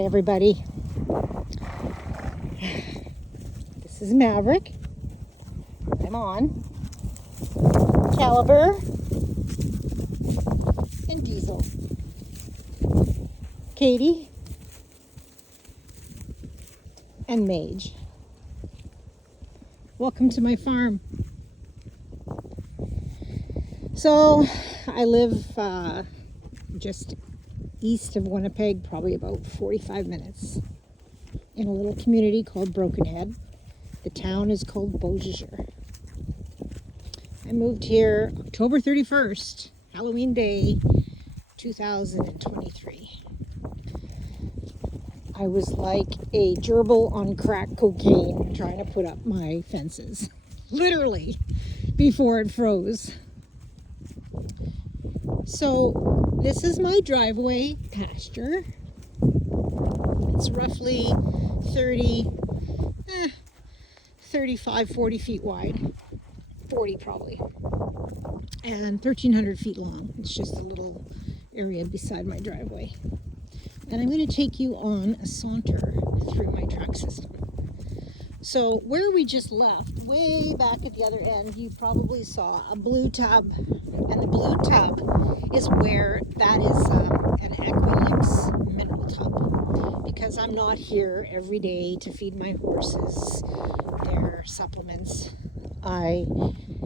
Hi everybody. This is Maverick. I'm on Caliber and Diesel. Katie and Mage. Welcome to my farm. So I live just east of Winnipeg, probably about 45 minutes, in a little community called Brokenhead. The town is called Beausejour. I moved here October 31st, Halloween Day, 2023. I was like a gerbil on crack cocaine trying to put up my fences, literally, before it froze. So this is my driveway pasture. It's roughly 35, 40 feet wide, 40 probably, and 1,300 feet long. It's just a little area beside my driveway. And I'm going to take you on a saunter through my track system. So where we just left, way back at the other end, you probably saw a blue tub. And the blue tub is where that is an Equilix mineral tub. Because I'm not here every day to feed my horses their supplements, I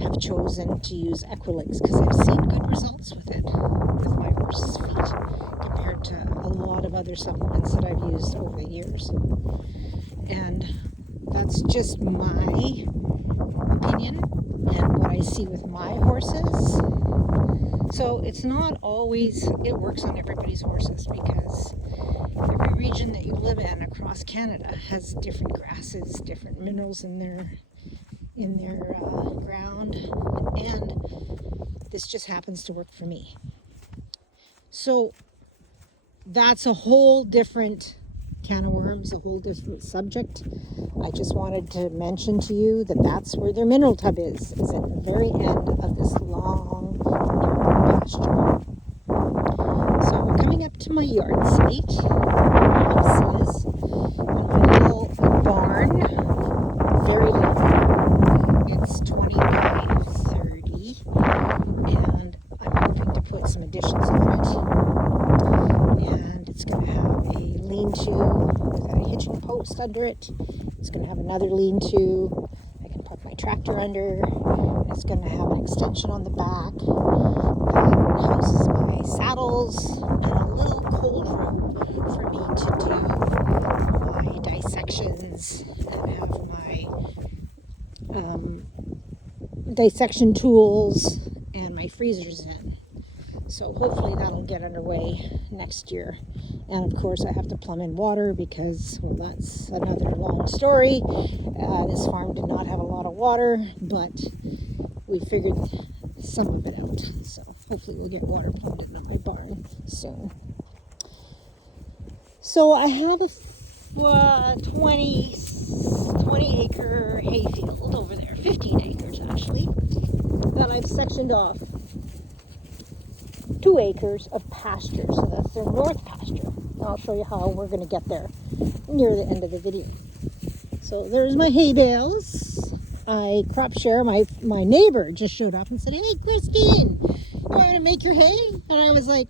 have chosen to use Equilix because I've seen good results with it, with my horses' feet, compared to a lot of other supplements that I've used over the years. And that's just my opinion and what I see with my horses. So it's not always, it works on everybody's horses, because every region that you live in across Canada has different grasses, different minerals in their ground, and this just happens to work for me. So that's a whole different can of worms, a whole different subject. I just wanted to mention to you that that's where their mineral tub is at the very end of this long narrow pasture. So we're coming up to my yard site. House is a little barn, very long. It's 20 by 30, and I'm hoping to put some additions on it. And it's going to have a lean-to with a hitching post under it. It's going to have another lean-to I can park my tractor under. It's going to have an extension on the back that houses my saddles and a little cold room for me to do my dissections and have my dissection tools and my freezers in. So hopefully that'll get underway next year. And of course I have to plumb in water because, well, that's another long story. This farm did not have a lot of water, but we figured some of it out. So hopefully we'll get water plumbed into my barn soon. So I have a 20 acre hayfield over there, 15 acres actually, that I've sectioned off. 2 acres of pasture, so that's their north pasture. I'll show you how we're going to get there near the end of the video. So there's my hay bales. I crop share. My neighbor just showed up and said, "Hey, Christine, you want to make your hay?" And I was like,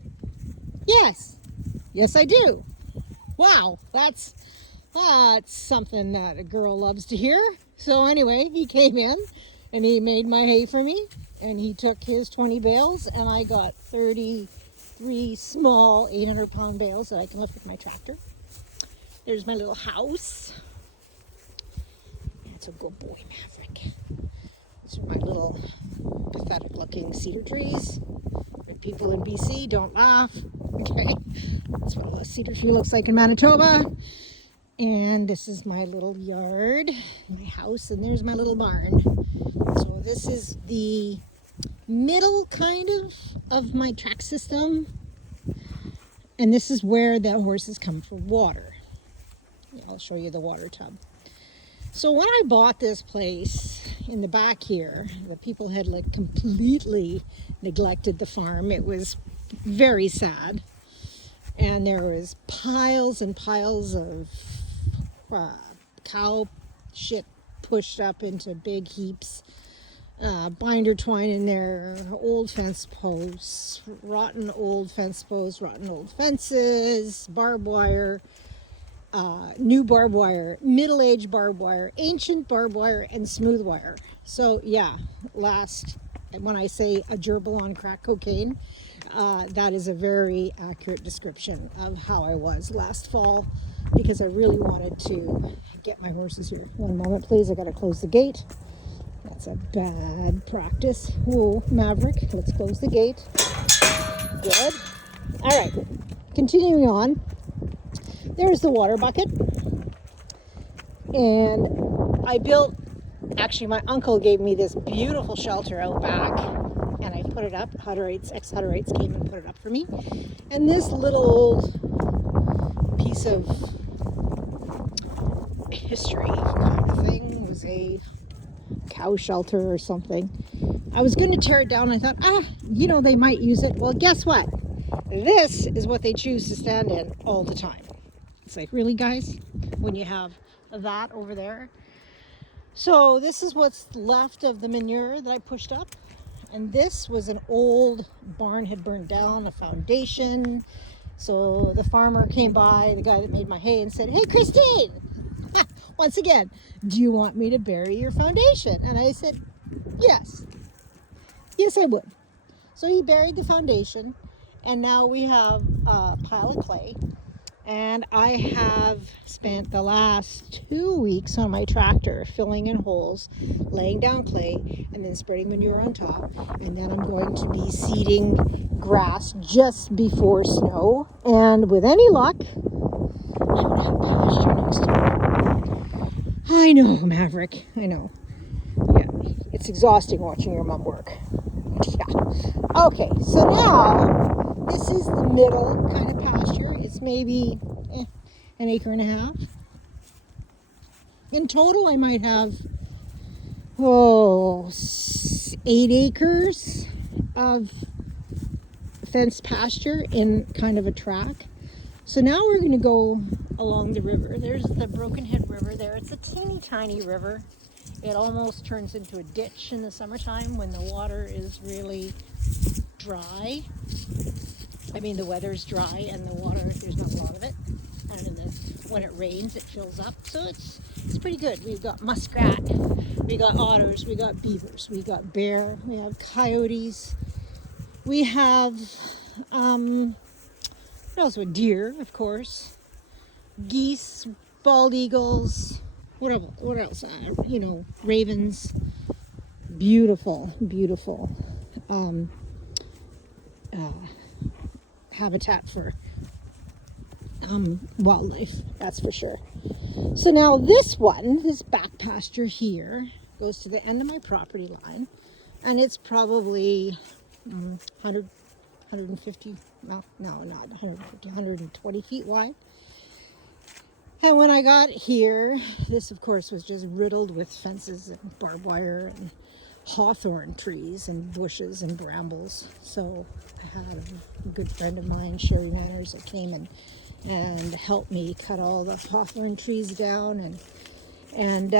yes I do. Wow, that's something that a girl loves to hear. So anyway, he came in and he made my hay for me. And he took his 20 bales, and I got 33 small 800-pound bales that I can lift with my tractor. There's my little house. That's a good boy, Maverick. These are my little pathetic-looking cedar trees. If people in BC, don't laugh. Okay, that's what a cedar tree looks like in Manitoba. And this is my little yard, my house, and there's my little barn. So this is the middle kind of my track system, and this is where the horses come for water. I'll show you the water tub. So when I bought this place in the back here, the people had like completely neglected the farm. It was very sad. And there was piles and piles of cow shit pushed up into big heaps. Binder twine in there, old fence posts, rotten old fence posts, rotten old fences, barbed wire, new barbed wire, middle-aged barbed wire, ancient barbed wire, and smooth wire. So yeah, when I say a gerbil on crack cocaine, that is a very accurate description of how I was last fall, because I really wanted to get my horses here. One moment, please. I gotta close the gate. That's a bad practice. Whoa, Maverick, let's close the gate. Good. All right, continuing on. There's the water bucket. And actually my uncle gave me this beautiful shelter out back, and I put it up. Ex-Hutterites came and put it up for me. And this little old piece of history kind of thing was a cow shelter or something. I was going to tear it down. I thought, they might use it. Well, guess what? This is what they choose to stand in all the time. It's like, really, guys? When you have that over there? So this is what's left of the manure that I pushed up. And this was an old barn, had burned down, a foundation. So the farmer came by, the guy that made my hay, and said, "Hey, Christine, once again, do you want me to bury your foundation?" And I said, yes, I would. So he buried the foundation, and now we have a pile of clay. And I have spent the last 2 weeks on my tractor filling in holes, laying down clay, and then spreading manure on top. And then I'm going to be seeding grass just before snow. And with any luck, I would have pasture next year. I know, Maverick. I know. Yeah, it's exhausting watching your mom work. Yeah. Okay, so now this is the middle kind of pasture. It's maybe an acre and a half. In total, I might have 8 acres of fenced pasture in kind of a track. So now we're going to go along the river. There's the Brokenhead River there. It's a teeny tiny river. It almost turns into a ditch in the summertime when the water is really dry. I mean, the weather's dry and the water, there's not a lot of it. And when it rains, it fills up. So it's pretty good. We've got muskrat, we got otters, we got beavers, we got bear, we have coyotes, we have, what else? Deer, of course, geese, bald eagles, what else? Ravens. Beautiful, beautiful habitat for wildlife, that's for sure. So now this back pasture here goes to the end of my property line, and it's probably 150, well, no, not 150, 120 feet wide. And when I got here, this of course was just riddled with fences and barbed wire and hawthorn trees and bushes and brambles. So I had a good friend of mine, Sherry Manners, that came and helped me cut all the hawthorn trees down and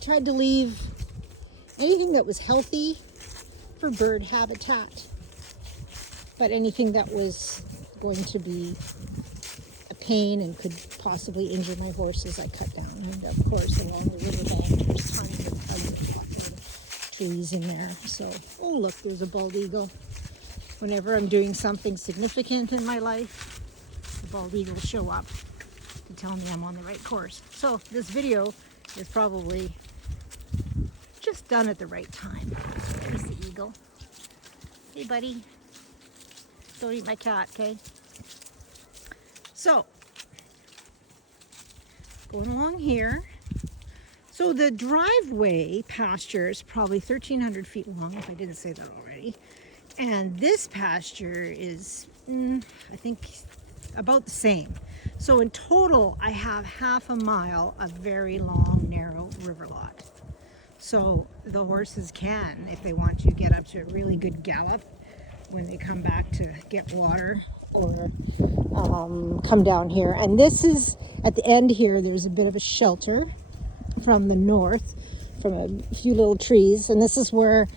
tried to leave anything that was healthy for bird habitat, but anything that was going to be a pain and could possibly injure my horses, I cut down. And of course, along the riverbank, there's tons of trees in there. So, oh look, there's a bald eagle. Whenever I'm doing something significant in my life, the bald eagle show up to tell me I'm on the right course. So this video is probably just done at the right time. There's the eagle. Hey buddy, don't eat my cat, okay? So, going along here. So the driveway pasture is probably 1,300 feet long, if I didn't say that already. And this pasture is, I think, about the same. So in total, I have half a mile of very long, narrow river lot. So the horses can, if they want to, get up to a really good gallop when they come back to get water, or come down here. And this is, at the end here, there's a bit of a shelter from the north, from a few little trees. And this is where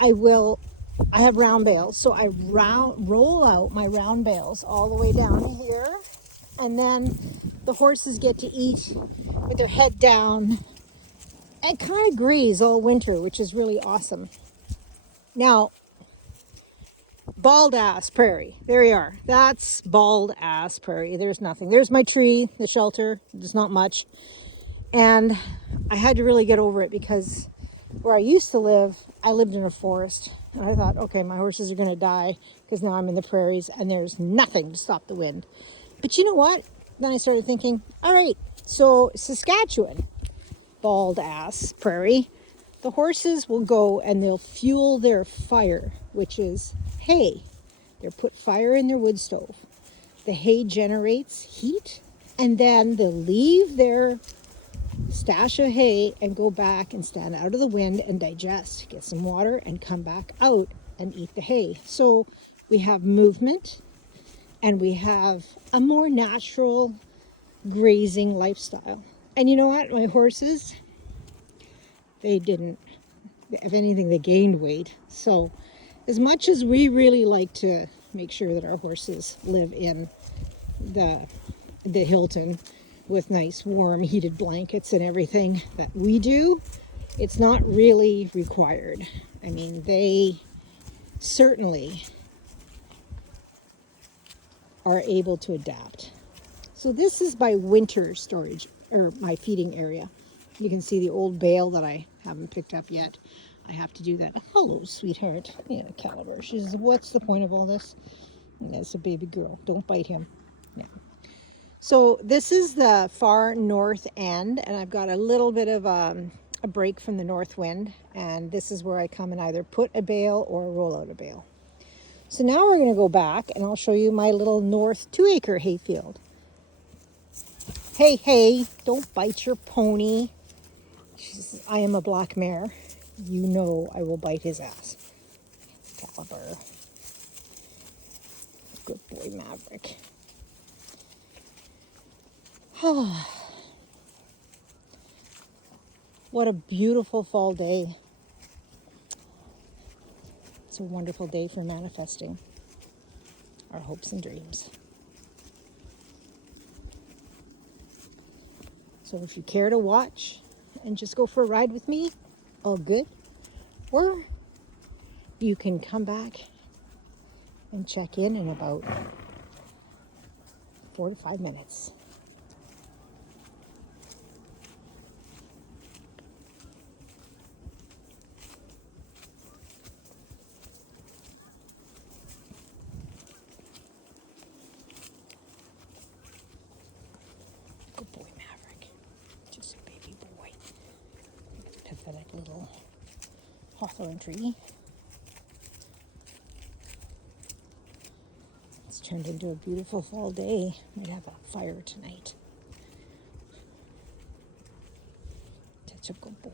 I have round bales. So I roll out my round bales all the way down here. And then the horses get to eat with their head down and kind of graze all winter, which is really awesome. Now, bald ass prairie. There you are. That's bald ass prairie. There's nothing. There's my tree, the shelter. There's not much. And I had to really get over it because where I used to live, I lived in a forest. And I thought, okay, my horses are going to die because now I'm in the prairies and there's nothing to stop the wind. But you know what? Then I started thinking, all right, so Saskatchewan, bald ass prairie, the horses will go and they'll fuel their fire, which is hay. They'll put fire in their wood stove. The hay generates heat, and then they'll leave their stash of hay and go back and stand out of the wind and digest, get some water, and come back out and eat the hay. So we have movement and we have a more natural grazing lifestyle. And you know what? My horses, they didn't. If anything, they gained weight. So as much as we really like to make sure that our horses live in the Hilton with nice warm heated blankets and everything that we do, it's not really required. I mean, they certainly are able to adapt. So this is my winter storage, or my feeding area. You can see the old bale that I haven't picked up yet. I have to do that. Hello, sweetheart. Yeah, Caliber. She says, what's the point of all this? And that's a baby girl. Don't bite him. Yeah. So this is the far north end, and I've got a little bit of a break from the north wind, and this is where I come and either put a bale or roll out a bale. So now we're going to go back, and I'll show you my little north 2-acre hayfield. Hey, hey, don't bite your pony. She says, I am a black mare. You know I will bite his ass. Caliber. Good boy, Maverick. What a beautiful fall day. It's a wonderful day for manifesting our hopes and dreams. So if you care to watch and just go for a ride with me, all good. Or you can come back and check in about 4 to 5 minutes. Good boy, Maverick. Just a baby boy. Pathetic little hawthorn tree. It's turned into a beautiful fall day. Might have a fire tonight. Such a good boy.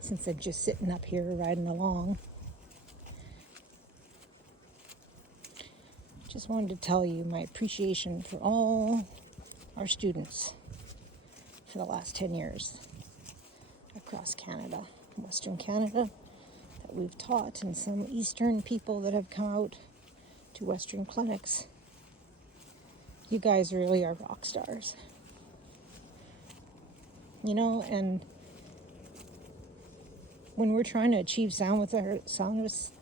Since I'm just sitting up here riding along, just wanted to tell you my appreciation for all our students for the last 10 years across Canada, Western Canada, that we've taught, and some Eastern people that have come out to Western clinics. You guys really are rock stars. You know, and when we're trying to achieve sound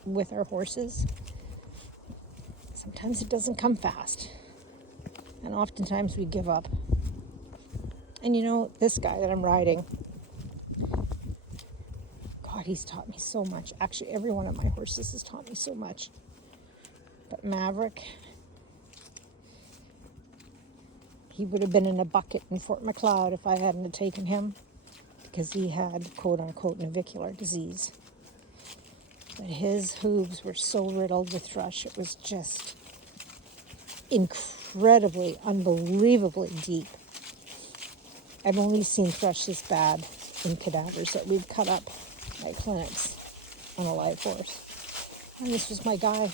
with our horses, sometimes it doesn't come fast. And oftentimes we give up. And you know, this guy that I'm riding, God, he's taught me so much. Actually, every one of my horses has taught me so much. But Maverick, he would have been in a bucket in Fort Macleod if I hadn't have taken him, because he had quote-unquote navicular disease. But his hooves were so riddled with thrush, it was just incredibly, unbelievably deep. I've only seen thrush this bad in cadavers that we've cut up at clinics on a live horse. And this was my guy.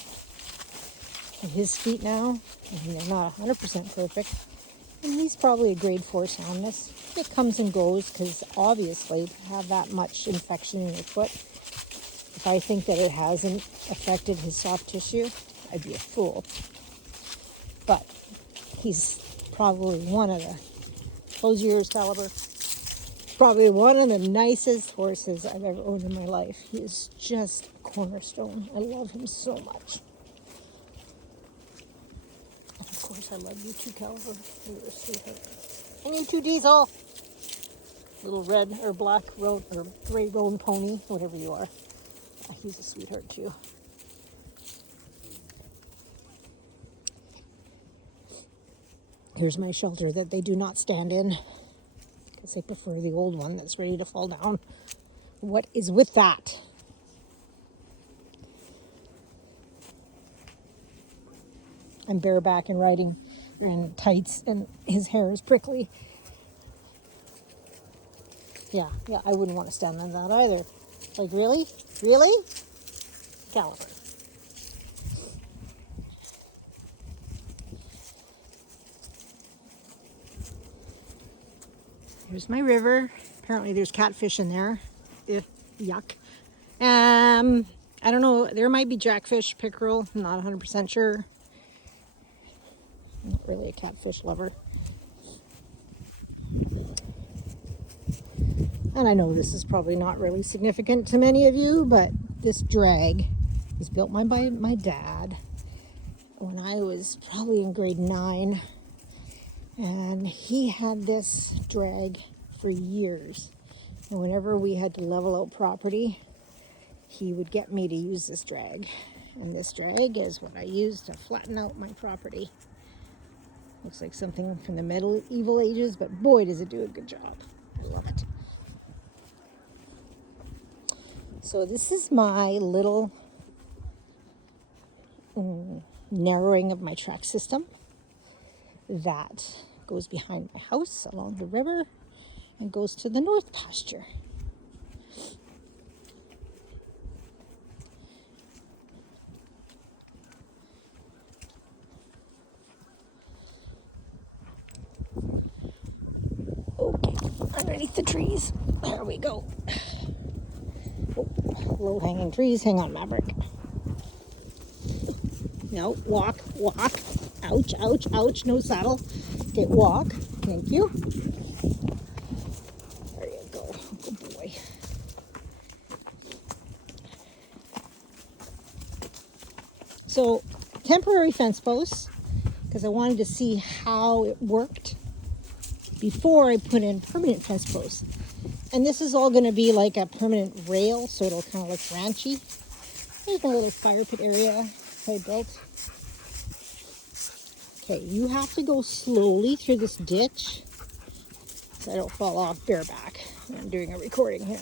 And his feet now, I mean, they're not 100% perfect. And he's probably a grade 4 soundness. It comes and goes because obviously to have that much infection in your foot, if I think that it hasn't affected his soft tissue, I'd be a fool. But he's probably one of the, close your ears, Caliber, probably one of the nicest horses I've ever owned in my life. He is just a cornerstone. I love him so much. Of course, I love you too, Caliber. You're a sweetheart. And you too, Diesel. Little red or black roan or gray roan pony, whatever you are. He's a sweetheart too. Here's my shelter that they do not stand in because they prefer the old one that's ready to fall down. What is with that? I'm bareback and riding in tights and his hair is prickly. Yeah, I wouldn't want to stand in that either. Like, really? Really? Caliber. Here's my river. Apparently there's catfish in there. Yuck. I don't know. There might be jackfish, pickerel. I'm not 100% sure. I'm not really a catfish lover. And I know this is probably not really significant to many of you, but this drag was built by my dad when I was probably in grade 9. And he had this drag for years. And whenever we had to level out property, he would get me to use this drag. And this drag is what I use to flatten out my property. Looks like something from the medieval ages, but boy, does it do a good job. I love it. So this is my little narrowing of my track system that goes behind my house along the river and goes to the north pasture. Okay, underneath the trees. There we go. Oh, low-hanging trees. Hang on, Maverick. No, walk. Ouch, ouch, ouch. No saddle. Okay, walk. Thank you. There you go. Good boy. So, temporary fence posts, because I wanted to see how it worked before I put in permanent fence posts. And this is all going to be like a permanent rail, so it'll kind of look ranchy. There's my little fire pit area I built. Okay, you have to go slowly through this ditch so I don't fall off bareback. I'm doing a recording here.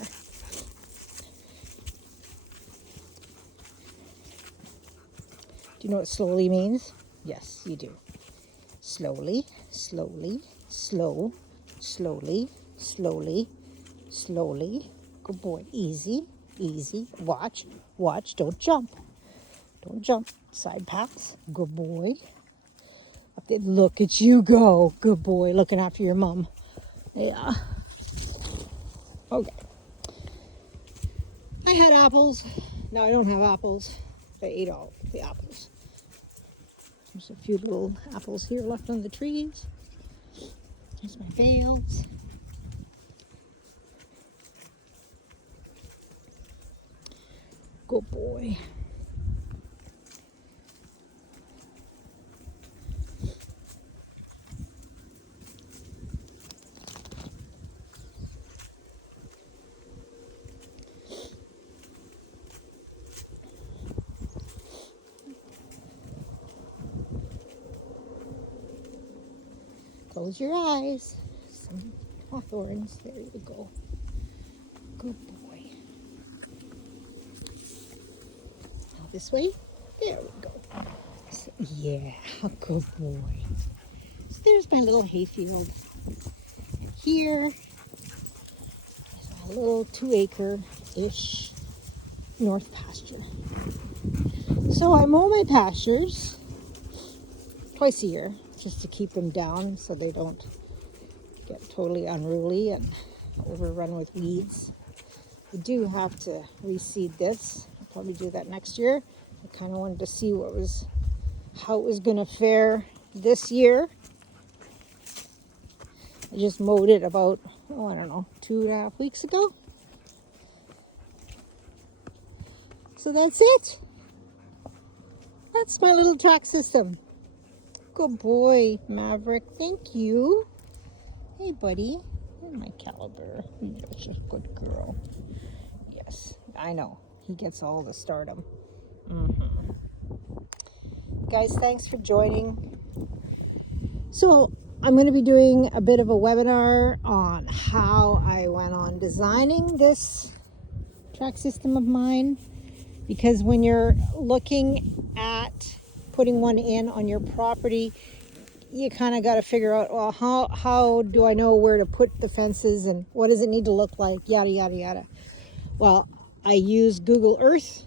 Do you know what slowly means? Yes, you do. Slowly, slowly, slow, slowly, slowly, slowly. Good boy. Easy, easy. Watch, watch. Don't jump. Don't jump. Side paths. Good boy. Up there. Look at you go. Good boy. Looking after your mom. Yeah. Okay. I had apples. Now I don't have apples. I ate all the apples. There's a few little apples here left on the trees. There's my bales. Good boy. Close your eyes. Some hawthorns. There you go. Good boy. Now this way. There we go. So, yeah, good boy. So there's my little hayfield. And here is my little 2-acre-ish north pasture. So I mow my pastures twice a year just to keep them down so they don't get totally unruly and overrun with weeds. I do have to reseed this. I'll probably do that next year. I kind of wanted to see how it was going to fare this year. I just mowed it about, I don't know, 2.5 weeks ago. So that's it. That's my little track system. Good boy, Maverick. Thank you. Hey, buddy. Here's my caliber. You're such a good girl. Yes, I know. He gets all the stardom. Guys, thanks for joining. So I'm going to be doing a bit of a webinar on how I went on designing this track system of mine, because when you're looking at putting one in on your property, you kind of got to figure out, well, how do I know where to put the fences and what does it need to look like, yada yada yada. Well, I use Google Earth,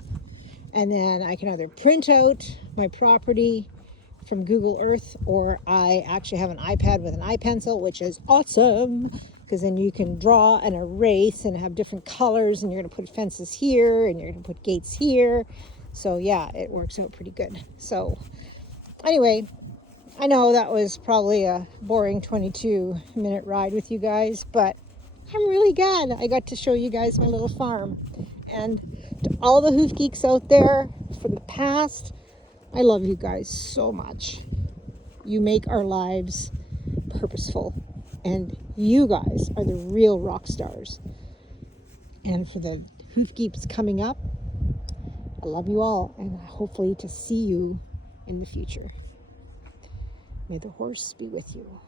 and then I can either print out my property from Google Earth, or I actually have an iPad with an iPencil, which is awesome, because then you can draw and erase and have different colors, and you're going to put fences here and you're going to put gates here. So yeah, it works out pretty good. So anyway, I know that was probably a boring 22-minute ride with you guys, but I'm really glad I got to show you guys my little farm. And to all the hoof geeks out there from the past, I love you guys so much. You make our lives purposeful, and you guys are the real rock stars. And for the hoof geeks coming up, I love you all, and hopefully to see you in the future. May the horse be with you.